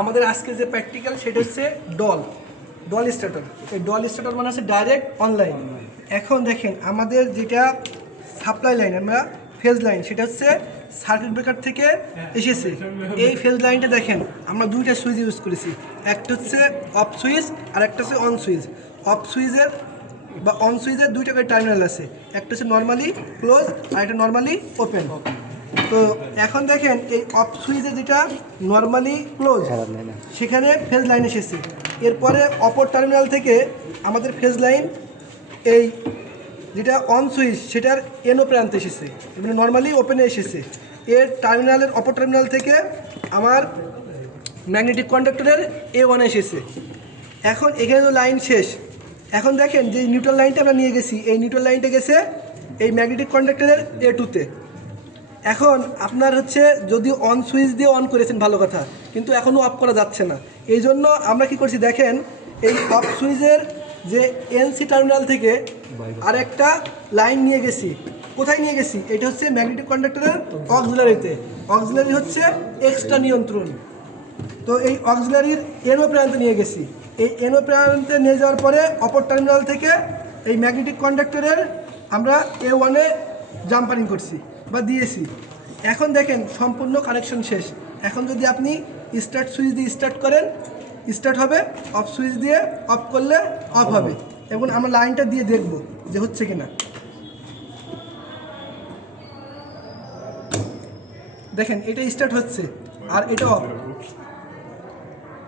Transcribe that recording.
আমাদের আজকে যে প্র্যাকটিক্যাল সেটা হচ্ছে ডল স্টার্টার। এই ডল স্টার্টার মানে হচ্ছে ডাইরেক্ট অনলাইন। এখন দেখেন আমাদের যেটা সাপ্লাই লাইন, আমরা ফেজ লাইন, সেটা হচ্ছে সার্কিট ব্রেকার থেকে এসেছে। এই ফেজ লাইনটা দেখেন আমরা দুইটা সুইচ ইউজ করেছি, একটা হচ্ছে অফ সুইচ আর একটা হচ্ছে অন সুইচ। অফ সুইচের বা অন সুইচের দুইটা করে টার্মিনাল আছে, একটা হচ্ছে নর্মালি ক্লোজ আর একটা নর্মালি ওপেন। তো এখন দেখেন এই অফ সুইচে যেটা নর্মালি ক্লোজ সেখানে ফেজ লাইন এসেছে, এরপরে অপর টার্মিনাল থেকে আমাদের ফেজ লাইন এই যেটা অন সুইচ সেটার এনও প্রান্তে এসেছে, মানে নর্মালি ওপেনে এসেছে। এর টার্মিনালের অপর টার্মিনাল থেকে আমার ম্যাগনেটিক কন্ডাক্টরের A1 এসেছে। এখন এখানে তো লাইন শেষ। এখন দেখেন যে নিউট্রাল লাইনটা আমরা নিয়ে গেছি, এই নিউট্রাল লাইনটা গেছে এই ম্যাগনেটিক কন্ডাক্টরের A2-তে। এখন আপনার হচ্ছে যদি অন সুইচ দিয়ে অন করেছেন ভালো কথা, কিন্তু এখনও অফ করা যাচ্ছে না। এই জন্য আমরা কি করছি দেখেন, এই অফ সুইচের যে NC টার্মিনাল থেকে আরেকটা লাইন নিয়ে গেছি। কোথায় নিয়ে গেছি? এটা হচ্ছে ম্যাগনেটিক কন্ডাক্টরের অক্সিলারিতে। অক্সিলারি হচ্ছে এক্সট্রা নিয়ন্ত্রণ। তো এই অক্সিলারির এনও প্রান্তে নিয়ে গেছি। এই এনও প্রান্তে নিয়ে যাওয়ার পরে অপর টার্মিনাল থেকে এই ম্যাগনেটিক কন্ডাক্টরের আমরা A1-এ জাম্পারিং করছি বা দিয়েছি। এখন দেখেন সম্পূর্ণ কানেকশন শেষ। এখন যদি আপনি স্টার্ট সুইচ দিয়ে স্টার্ট করেন স্টার্ট হবে, অফ সুইচ দিয়ে অফ করলে অফ হবে। এবং আমরা লাইনটা দিয়ে দেখব যে হচ্ছে কিনা। দেখেন এটা স্টার্ট হচ্ছে আর এটা অফ।